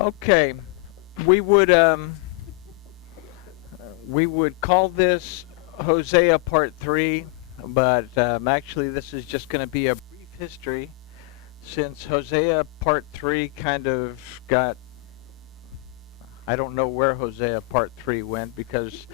Okay, we would call this Hosea Part 3, but actually this is just going to be a brief history since Hosea Part 3 kind of got, I don't know where Hosea Part 3 went because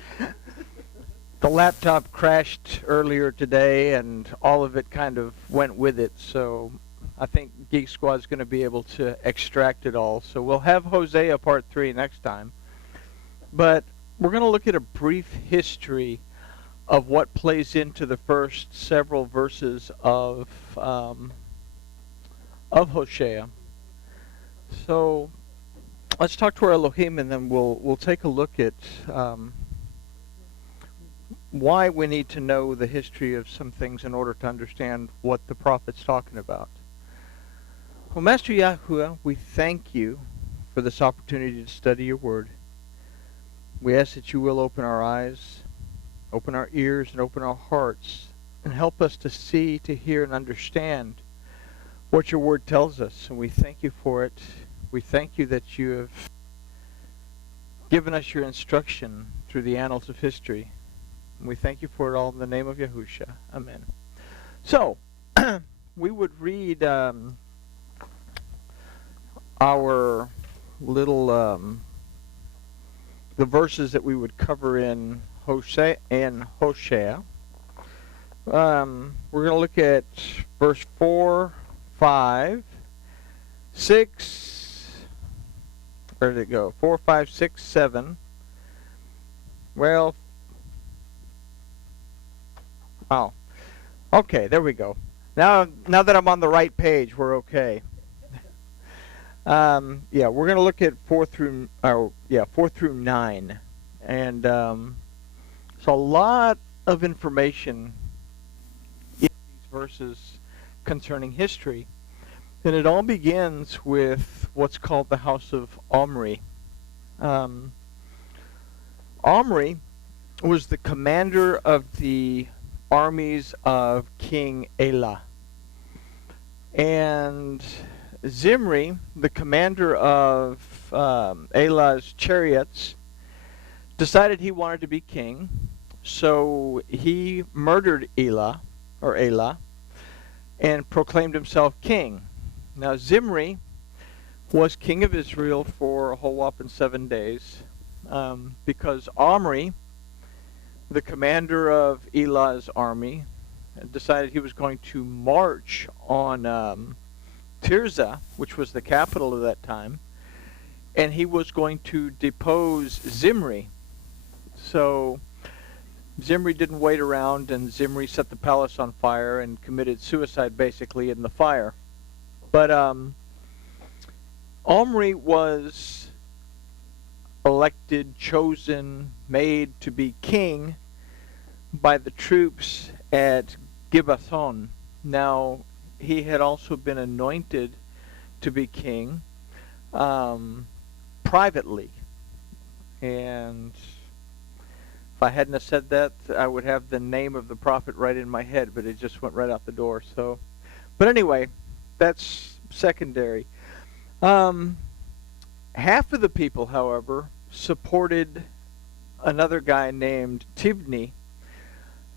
the laptop crashed earlier today and all of it kind of went with it, so I think Geek Squad's going to be able to extract it all. So we'll have Hosea Part 3 next time. But we're going to look at a brief history of what plays into the first several verses of Hosea. So let's talk to our Elohim, and then we'll take a look at why we need to know the history of some things in order to understand what the prophet's talking about. Well, Master Yahuwah, we thank you for this opportunity to study your word. We ask that you will open our eyes, open our ears, and open our hearts, and help us to see, to hear, and understand what your word tells us. And we thank you for it. We thank you that you have given us your instruction through the annals of history. And we thank you for it all in the name of Yahusha. Amen. So, we would read our little the verses that we would cover in Hosea. We're going to look at verse 4, 5, 6. Where did it go? 4, 5, 6, 7. Well, oh, okay, there we go. Now that I'm on the right page, we're okay. Yeah, we're going to look at 4 through 9, and so a lot of information in these verses concerning history, and it all begins with what's called the house of Omri. Omri was the commander of the armies of King Elah, and Zimri, the commander of Elah's chariots, decided he wanted to be king, so he murdered Elah, and proclaimed himself king. Now Zimri was king of Israel for a whole whopping 7 days, because Omri, the commander of Elah's army, decided he was going to march on Tirzah, which was the capital of that time, and he was going to depose Zimri. So Zimri didn't wait around, and Zimri set the palace on fire and committed suicide basically in the fire. But Omri was elected, chosen, made to be king by the troops at Gibbethon. Now, he had also been anointed to be king privately. And if I hadn't have said that, I would have the name of the prophet right in my head, but it just went right out the door. So, but anyway, that's secondary. Half of the people, however, supported another guy named Tibni,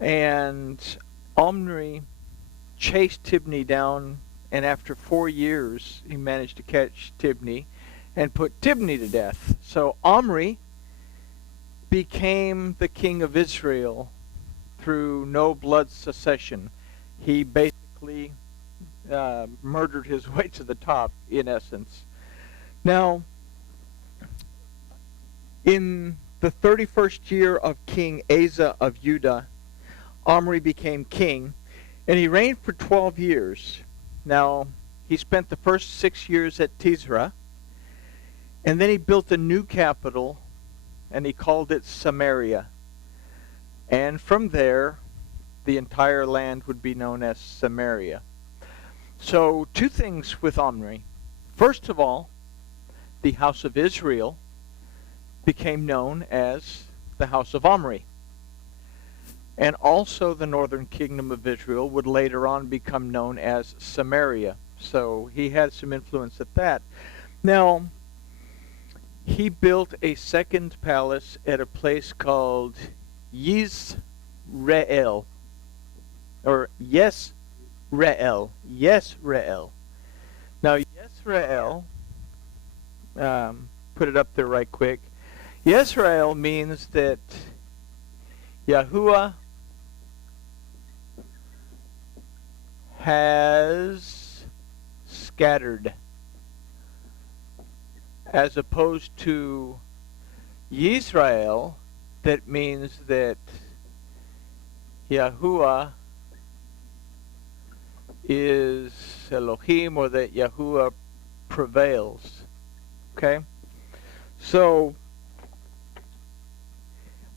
and Omri chased Tibni down, and after 4 years he managed to catch Tibni and put Tibni to death. So Omri became the king of Israel through no blood succession. He basically murdered his way to the top, in essence. Now, in the 31st year of King Asa of Judah, Omri became king, and he reigned for 12 years. Now, he spent the first 6 years at Tisra, and then he built a new capital, and he called it Samaria. And from there, the entire land would be known as Samaria. So, two things with Omri. First of all, the house of Israel became known as the house of Omri. And also the northern kingdom of Israel would later on become known as Samaria. So he had some influence at that. Now, he built a second palace at a place called Yisrael, or Yesrael. Yesrael. Now, Yesrael, put it up there right quick. Yesrael means that Yahuwah has scattered, as opposed to Yisrael, that means that Yahuwah is Elohim, or that Yahuwah prevails. Okay? So,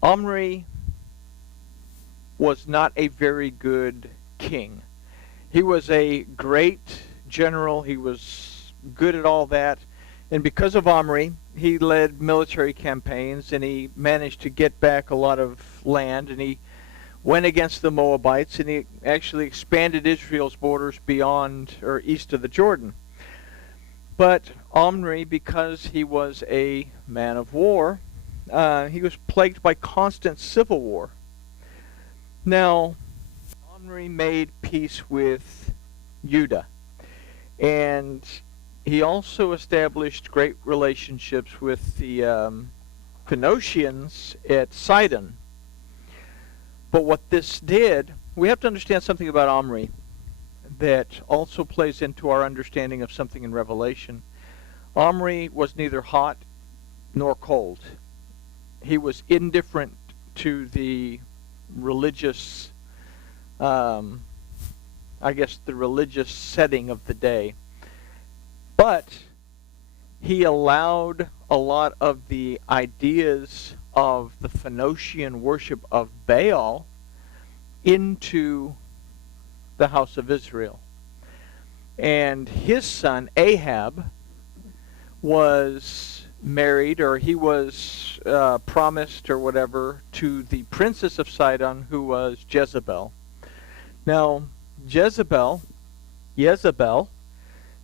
Omri was not a very good king. He was a great general. He was good at all that. And because of Omri, he led military campaigns, and he managed to get back a lot of land, and he went against the Moabites, and he actually expanded Israel's borders beyond or east of the Jordan. But Omri, because he was a man of war, he was plagued by constant civil war. Now, Omri made peace with Judah, and he also established great relationships with the Phoenicians at Sidon. But what this did, we have to understand something about Omri that also plays into our understanding of something in Revelation. Omri was neither hot nor cold. He was indifferent to the religious, the religious setting of the day. But he allowed a lot of the ideas of the Phoenician worship of Baal into the house of Israel. And his son Ahab was married, or he was promised or whatever, to the princess of Sidon, who was Jezebel. Now, Jezebel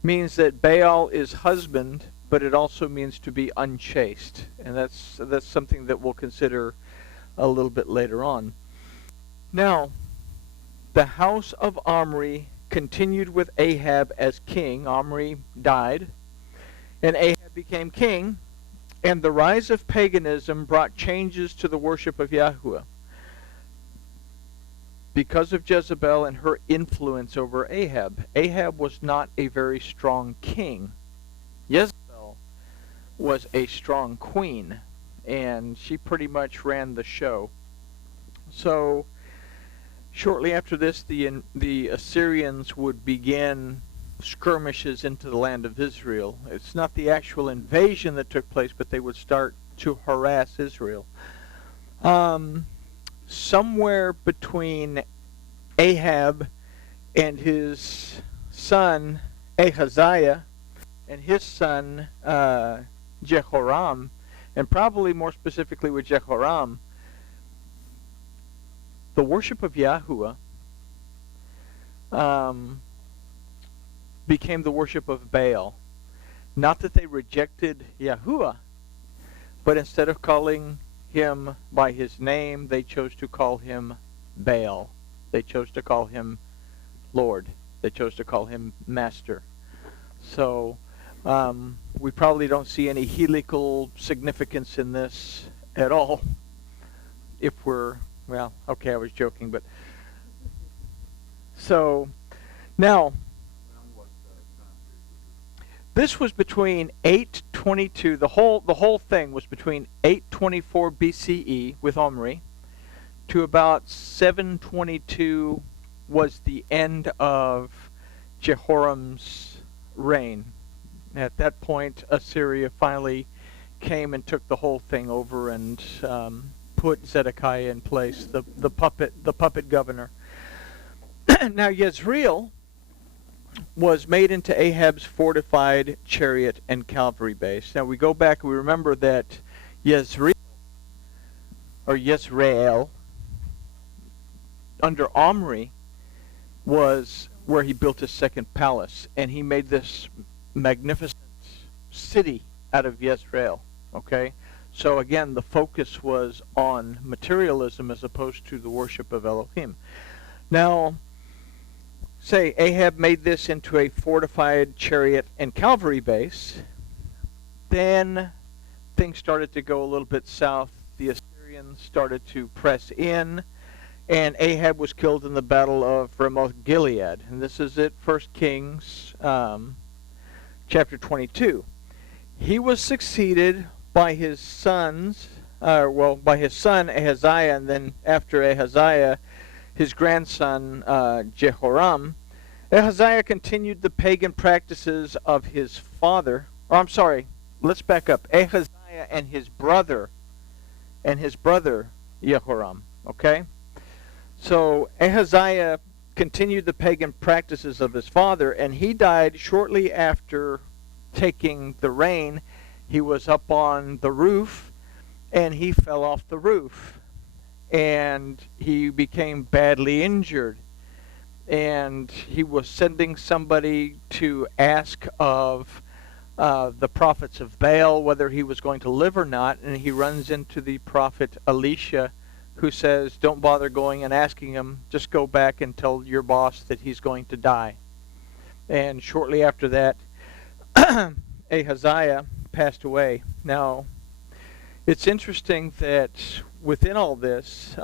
means that Baal is husband, but it also means to be unchaste. And that's something that we'll consider a little bit later on. Now, the house of Omri continued with Ahab as king. Omri died, and Ahab became king, and the rise of paganism brought changes to the worship of Yahuwah because of Jezebel and her influence over Ahab. Ahab was not a very strong king. Jezebel was a strong queen, and she pretty much ran the show. So, shortly after this, the Assyrians would begin skirmishes into the land of Israel. It's not the actual invasion that took place, but they would start to harass Israel. Somewhere between Ahab and his son Ahaziah and his son Jehoram, and probably more specifically with Jehoram, the worship of Yahuwah became the worship of Baal. Not that they rejected Yahuwah, but instead of calling him by his name, they chose to call him Baal. They chose to call him Lord. They chose to call him Master. So we probably don't see any helical significance in this at all. If we're, well, okay, I was joking, but so now this was between 822. The whole thing was between 824 BCE with Omri to about 722 was the end of Jehoram's reign. At that point, Assyria finally came and took the whole thing over and put Zedekiah in place, the puppet governor. Now Jezreel was made into Ahab's fortified chariot and cavalry base. Now we go back and we remember that Jezreel, or Yisrael, under Omri, was where he built his second palace, and he made this magnificent city out of Yisrael, Okay? So again, the focus was on materialism as opposed to the worship of Elohim. Now, say Ahab made this into a fortified chariot and cavalry base, then things started to go a little bit south. The Assyrians started to press in, and Ahab was killed in the battle of Ramoth Gilead. And this is at 1 Kings chapter 22. He was succeeded by his sons, by his son Ahaziah, and then after Ahaziah, his grandson Jehoram. Ahaziah continued the pagan practices of his father. Or I'm sorry, let's back up. Ahaziah and his brother Jehoram. Okay? So Ahaziah continued the pagan practices of his father, and he died shortly after taking the reign. He was up on the roof, and he fell off the roof, and he became badly injured. And he was sending somebody to ask of the prophets of Baal whether he was going to live or not, and he runs into the prophet Elisha, who says, don't bother going and asking him, just go back and tell your boss that he's going to die. And shortly after that, Ahaziah passed away. Now, it's interesting that within all this,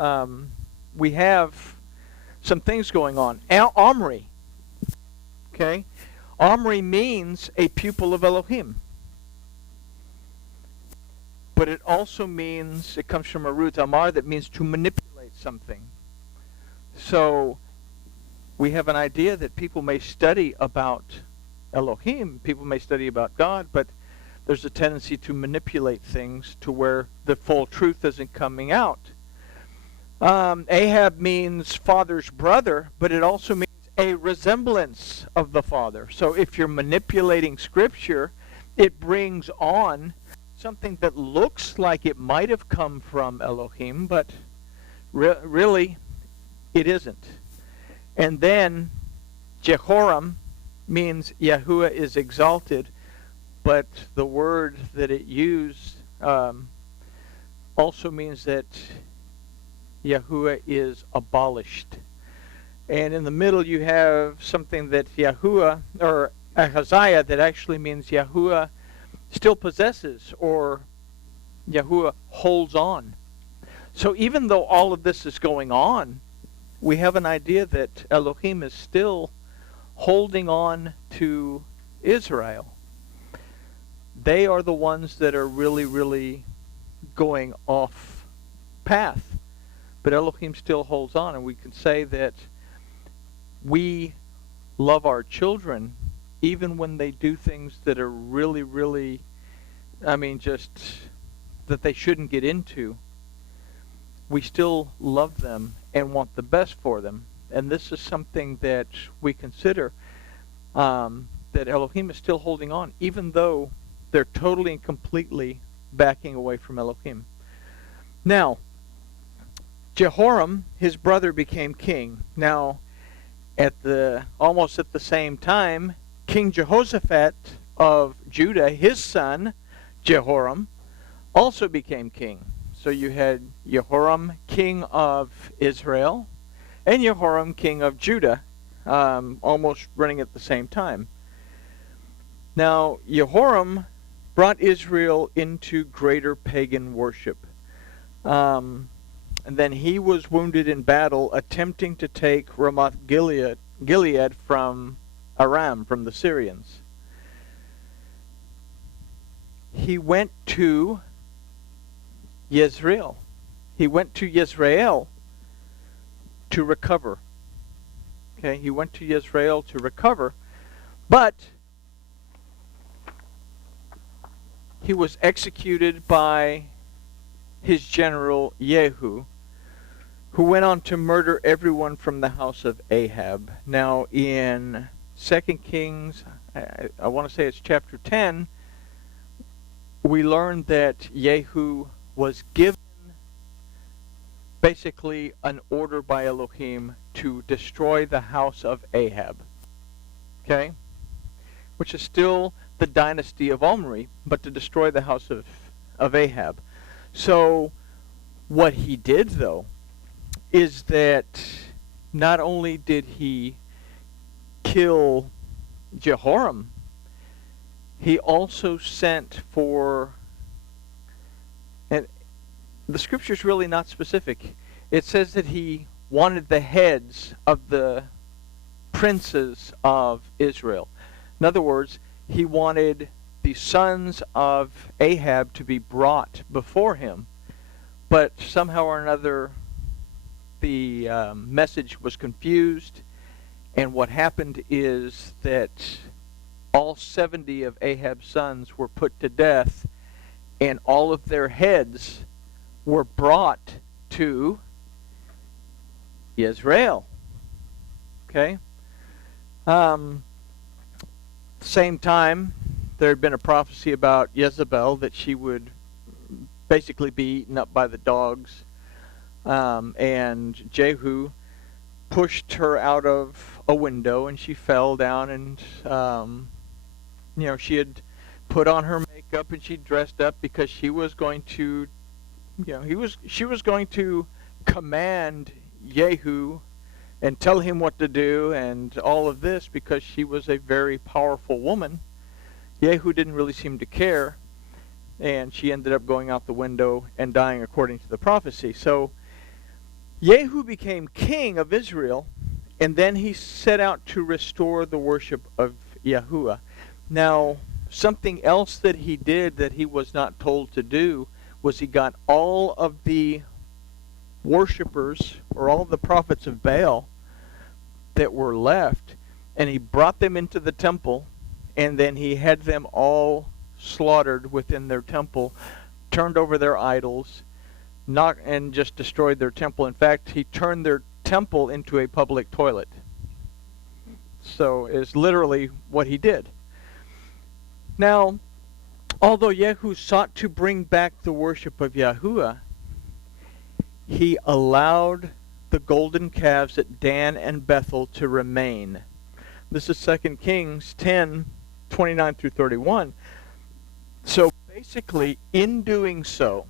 we have some things going on. Omri, okay? Omri means a pupil of Elohim. But it also means, it comes from a root, amar, that means to manipulate something. So we have an idea that people may study about Elohim, people may study about God, but there's a tendency to manipulate things to where the full truth isn't coming out. Ahab means father's brother, but it also means a resemblance of the father. So if you're manipulating Scripture, it brings on something that looks like it might have come from Elohim, but really it isn't. And then Jehoram means Yahuwah is exalted, but the word that it used also means that Yahuwah is abolished. And in the middle you have something that Yahuwah, or Ahaziah, that actually means Yahuwah still possesses, or Yahuwah holds on. So even though all of this is going on, we have an idea that Elohim is still holding on to Israel. They are the ones that are really, really going off path. But Elohim still holds on, and we can say that we love our children even when they do things that are really, really, just that they shouldn't get into. We still love them and want the best for them. And this is something that we consider, that Elohim is still holding on, even though they're totally and completely backing away from Elohim. Now, Jehoram, his brother, became king. Now, almost at the same time, King Jehoshaphat of Judah, his son, Jehoram, also became king. So you had Jehoram, king of Israel, and Jehoram, king of Judah, almost running at the same time. Now, Jehoram brought Israel into greater pagan worship. And then he was wounded in battle, attempting to take Ramoth Gilead from Aram, from the Syrians. He went to Yisrael. He went to Yisrael to recover. Okay, he went to Yisrael to recover, but he was executed by his general Yehu, who went on to murder everyone from the house of Ahab. Now, in 2 Kings, I want to say it's chapter 10, we learned that Yehu was given basically an order by Elohim to destroy the house of Ahab. Okay? Which is still the dynasty of Omri, but to destroy the house of of Ahab. So what he did, though, is that not only did he kill Jehoram, he also sent for, and the scripture's really not specific. It says that he wanted the heads of the princes of Israel. In other words, he wanted the sons of Ahab to be brought before him, but somehow or another the message was confused, and what happened is that all 70 of Ahab's sons were put to death, and all of their heads were brought to Israel. Okay? Same time, there had been a prophecy about Jezebel that she would basically be eaten up by the dogs. And Jehu pushed her out of a window, and she fell down, and she had put on her makeup and she dressed up because she was going to, she was going to command Jehu and tell him what to do and all of this because she was a very powerful woman. Jehu didn't really seem to care, and she ended up going out the window and dying according to the prophecy. So Jehu became king of Israel, and then he set out to restore the worship of Yahuwah. Now, something else that he did that he was not told to do was he got all of the worshipers, or all of the prophets of Baal that were left, and he brought them into the temple, and then he had them all slaughtered within their temple, turned over their idols, and just destroyed their temple. In fact, he turned their temple into a public toilet. So it's literally what he did. Now, although Jehu sought to bring back the worship of Yahuwah, he allowed the golden calves at Dan and Bethel to remain. This is 2 Kings 10:29 through 31. So basically in doing so,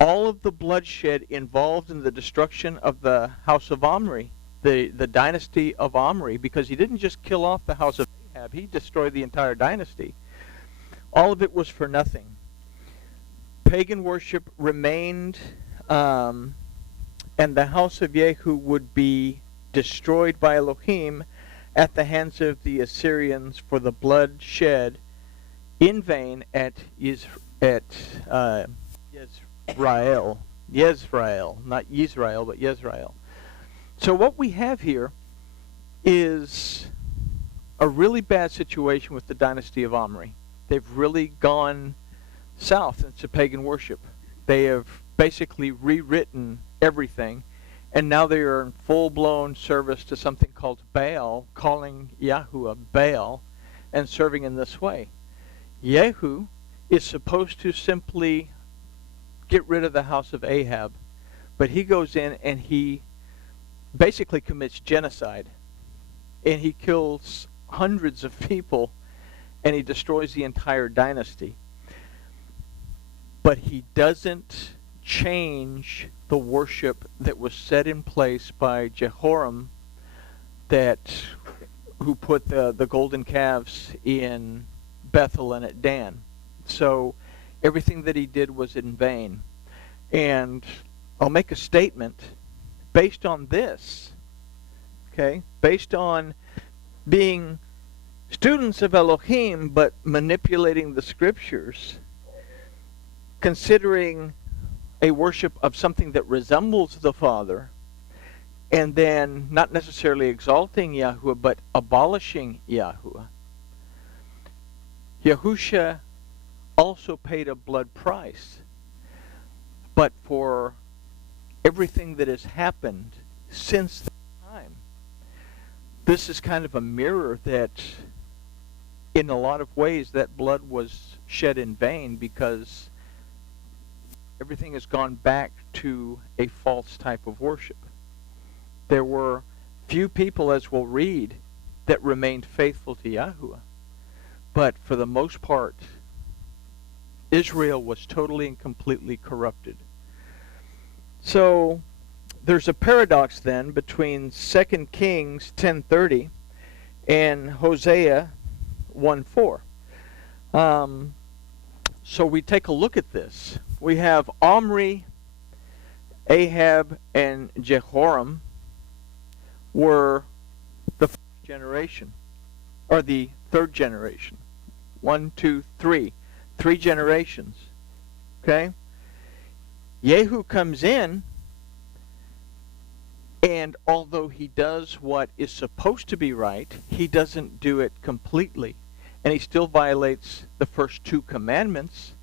all of the bloodshed involved in the destruction of the house of Omri, the dynasty of Omri, because he didn't just kill off the house of Ahab, he destroyed the entire dynasty. All of it was for nothing. Pagan worship remained, and the house of Jehu would be destroyed by Elohim at the hands of the Assyrians for the blood shed in vain at Yezrael, not Yisrael, but Yezrael. So what we have here is a really bad situation with the dynasty of Omri. They've really gone south into pagan worship. They have basically rewritten everything, and now they are in full-blown service to something called Baal, calling Yahuwah Baal, and serving in this way. Jehu is supposed to simply get rid of the house of Ahab, but he goes in and he basically commits genocide, and he kills hundreds of people, and he destroys the entire dynasty. But he doesn't change the worship that was set in place by Jehoram, who put the golden calves in Bethel and at Dan. So everything that he did was in vain. And I'll make a statement based on this, okay? Based on being students of Elohim but manipulating the scriptures, considering a worship of something that resembles the Father, and then not necessarily exalting Yahuwah but abolishing Yahuwah. Yahusha also paid a blood price, but for everything that has happened since that time, this is kind of a mirror that in a lot of ways that blood was shed in vain, because everything has gone back to a false type of worship. There were few people, as we'll read, that remained faithful to Yahuwah. But for the most part, Israel was totally and completely corrupted. So there's a paradox then between 2 Kings 10:30 and Hosea 1:4. So we take a look at this. We have Omri, Ahab, and Jehoram were the first generation, or the third generation. 1, 2, 3. 3 generations. Okay? Yehu comes in, and although he does what is supposed to be right, he doesn't do it completely. And he still violates the first 2 commandments,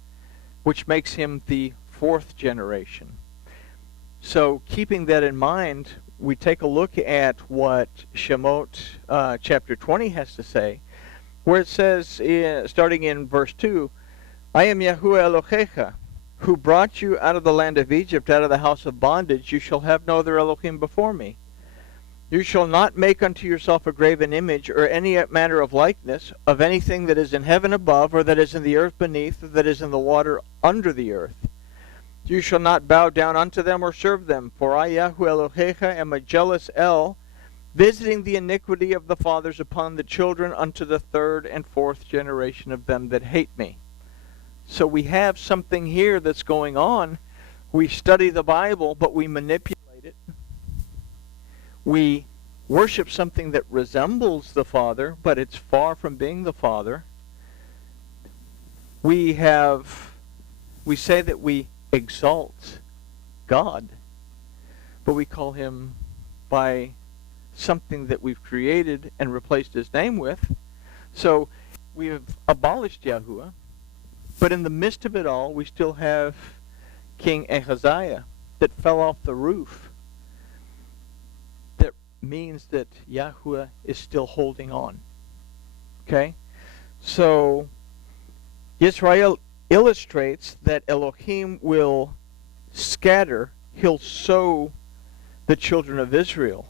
which makes him the 4th generation. So keeping that in mind, we take a look at what Shemot chapter 20 has to say, where it says, starting in verse 2, I am Yahuwah Elohecha, who brought you out of the land of Egypt, out of the house of bondage. You shall have no other Elohim before me. You shall not make unto yourself a graven image, or any manner of likeness, of anything that is in heaven above, or that is in the earth beneath, or that is in the water under the earth. You shall not bow down unto them or serve them, for I, Yahuwah Elohecha, am a jealous El, visiting the iniquity of the fathers upon the children unto the 3rd and 4th generation of them that hate me. So we have something here that's going on. We study the Bible, but we manipulate it. We worship something that resembles the Father, but it's far from being the Father. We say that we exalt God, but we call him by something that we've created and replaced his name with. So we have abolished Yahuwah, but in the midst of it all, we still have King Ahaziah that fell off the roof. That means that Yahuwah is still holding on. Okay? So Israel illustrates that Elohim will scatter, he'll sow the children of Israel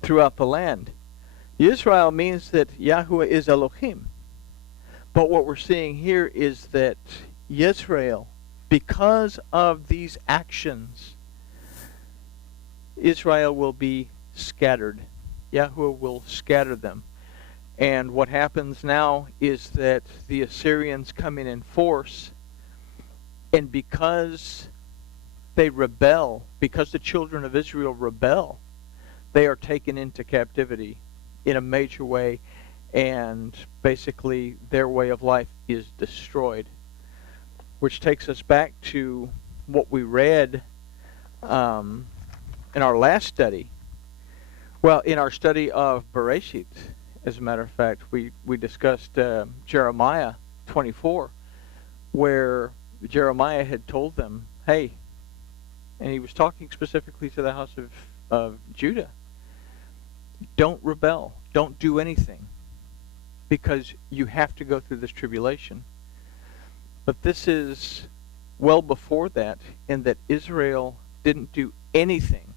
throughout the land. Israel means that Yahuwah is Elohim. But what we're seeing here is that Israel, because of these actions, Israel will be scattered. Yahuwah will scatter them. And what happens now is that the Assyrians come in force, and because they rebel, because the children of Israel rebel, they are taken into captivity in a major way, and basically their way of life is destroyed. Which takes us back to what we read in our last study. Well, in our study of Bereshit, as a matter of fact, we discussed Jeremiah 24, where Jeremiah had told them, hey, and he was talking specifically to the house of Judah, don't rebel, don't do anything, because you have to go through this tribulation. But this is well before that, in that Israel didn't do anything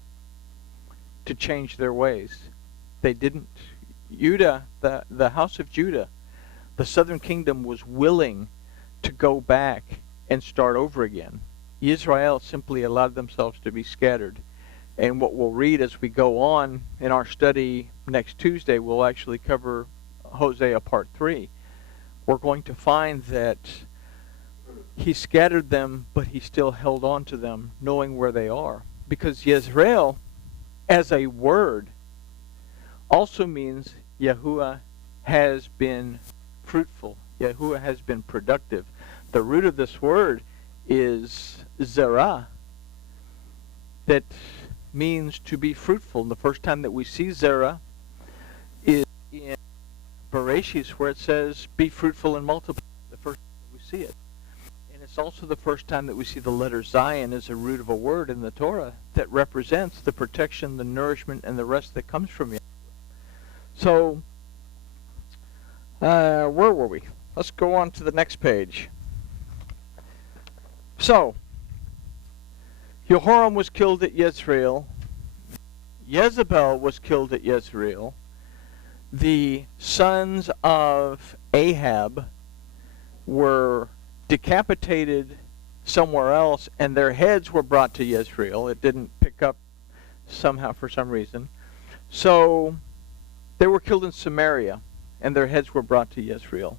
to change their ways. They didn't. Judah, the house of Judah, the southern kingdom, was willing to go back and start over again. Israel simply allowed themselves to be scattered. And what we'll read as we go on in our study next Tuesday, we'll actually cover Hosea part 3. We're going to find that he scattered them, but he still held on to them, knowing where they are. Because Yisrael, as a word, also means Yahuwah has been fruitful. Yahuwah has been productive. The root of this word is zerah, that means to be fruitful. And the first time that we see zerah is in Bereshit, where it says, be fruitful and multiply. The first time we see it. And it's also the first time that we see the letter Zion as a root of a word in the Torah that represents the protection, the nourishment, and the rest that comes from Yahuwah. So, where were we? Let's go on to the next page. So, Jehoram was killed at Jezreel. Jezebel was killed at Jezreel. the sons of Ahab were decapitated somewhere else, and their heads were brought to Israel. It didn't pick up somehow for some reason. So they were killed in Samaria, and their heads were brought to Israel.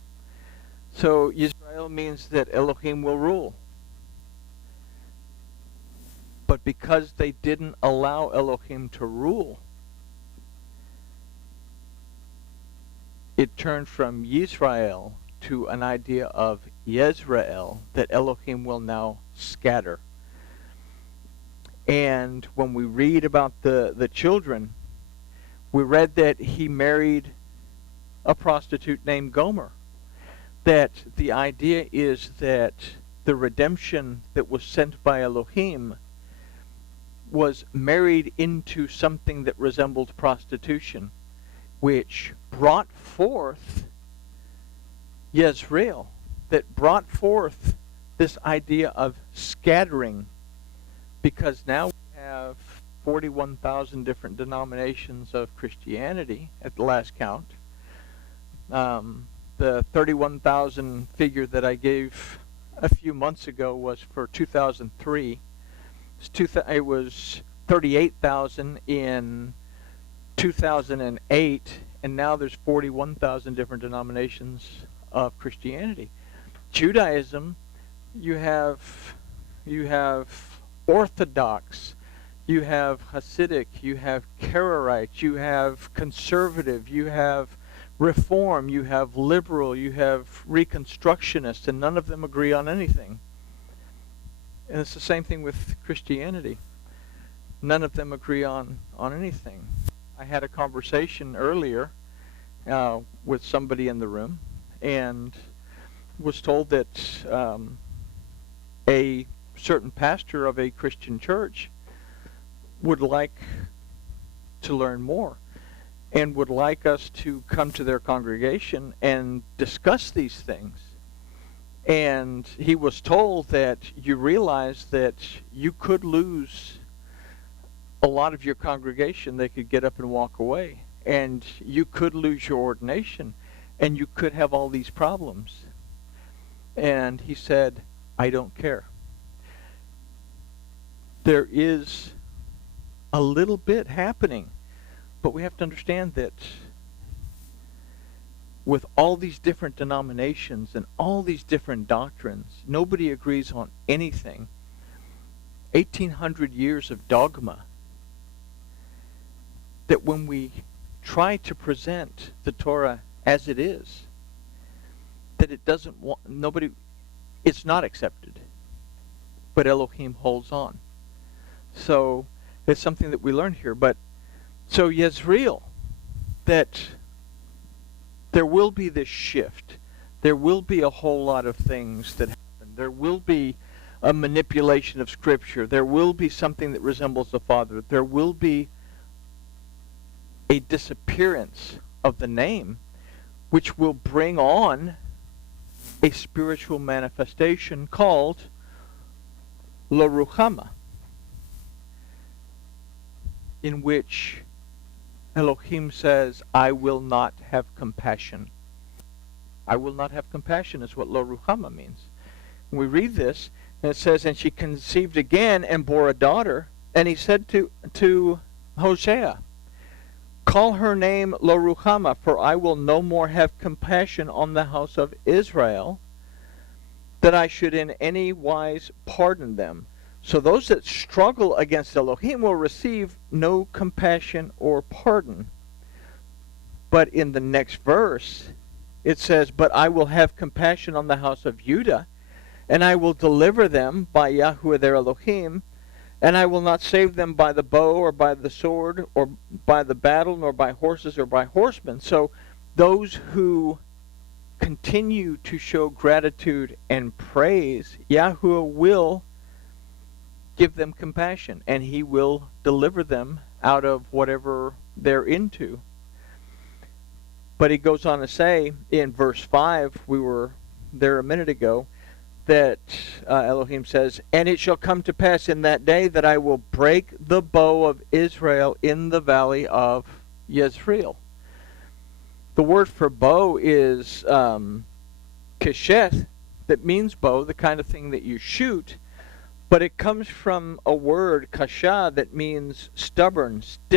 So Israel means that Elohim will rule. But because they didn't allow Elohim to rule, it turned from Yisrael to an idea of Yezrael, that Elohim will now scatter. And when we read about the children, we read that he married a prostitute named Gomer. That the idea is that the redemption that was sent by Elohim was married into something that resembled prostitution, which brought forth Yezreel, that brought forth this idea of scattering, because now we have 41,000 different denominations of Christianity at the last count. The 31,000 figure that I gave a few months ago was for 2003. It was 38,000 in 2008, and now there's 41,000 different denominations of Christianity. Judaism, you have Orthodox, you have Hasidic, you have Karaite, you have conservative, you have Reform, you have liberal, you have Reconstructionist, and none of them agree on anything. And it's the same thing with Christianity. None of them agree on anything. I had a conversation earlier with somebody in the room, and was told that a certain pastor of a Christian church would like to learn more and would like us to come to their congregation and discuss these things. And he was told that you realize that you could lose a lot of your congregation. They could get up and walk away, and you could lose your ordination, and you could have all these problems. And he said, I don't care. There is a little bit happening, but we have to understand that with all these different denominations and all these different doctrines, nobody agrees on anything. 1,800 years of dogma, that when we try to present the Torah as it is, that it doesn't want, nobody, it's not accepted. But Elohim holds on. So it's something that we learn here. But so Yezreel, that there will be this shift. There will be a whole lot of things that happen. There will be a manipulation of Scripture. There will be something that resembles the Father. There will be a disappearance of the name, which will bring on a spiritual manifestation called La Ruchama, in which Elohim says, I will not have compassion. I will not have compassion is what La Ruchama means. When we read this, and it says, and she conceived again and bore a daughter, and he said to Hosea, call her name La Ruchama, for I will no more have compassion on the house of Israel, that I should in any wise pardon them. So those that struggle against Elohim will receive no compassion or pardon. But in the next verse, it says, but I will have compassion on the house of Judah, and I will deliver them by Yahuwah their Elohim, and I will not save them by the bow or by the sword or by the battle, nor by horses or by horsemen. So those who continue to show gratitude and praise, Yahuwah will give them compassion, and he will deliver them out of whatever they're into. But he goes on to say in verse 5, we were there a minute ago, that Elohim says, and it shall come to pass in that day that I will break the bow of Israel in the valley of Yezreel. The word for bow is keshet, that means bow, the kind of thing that you shoot, but it comes from a word, kasha, that means stubborn, stiff.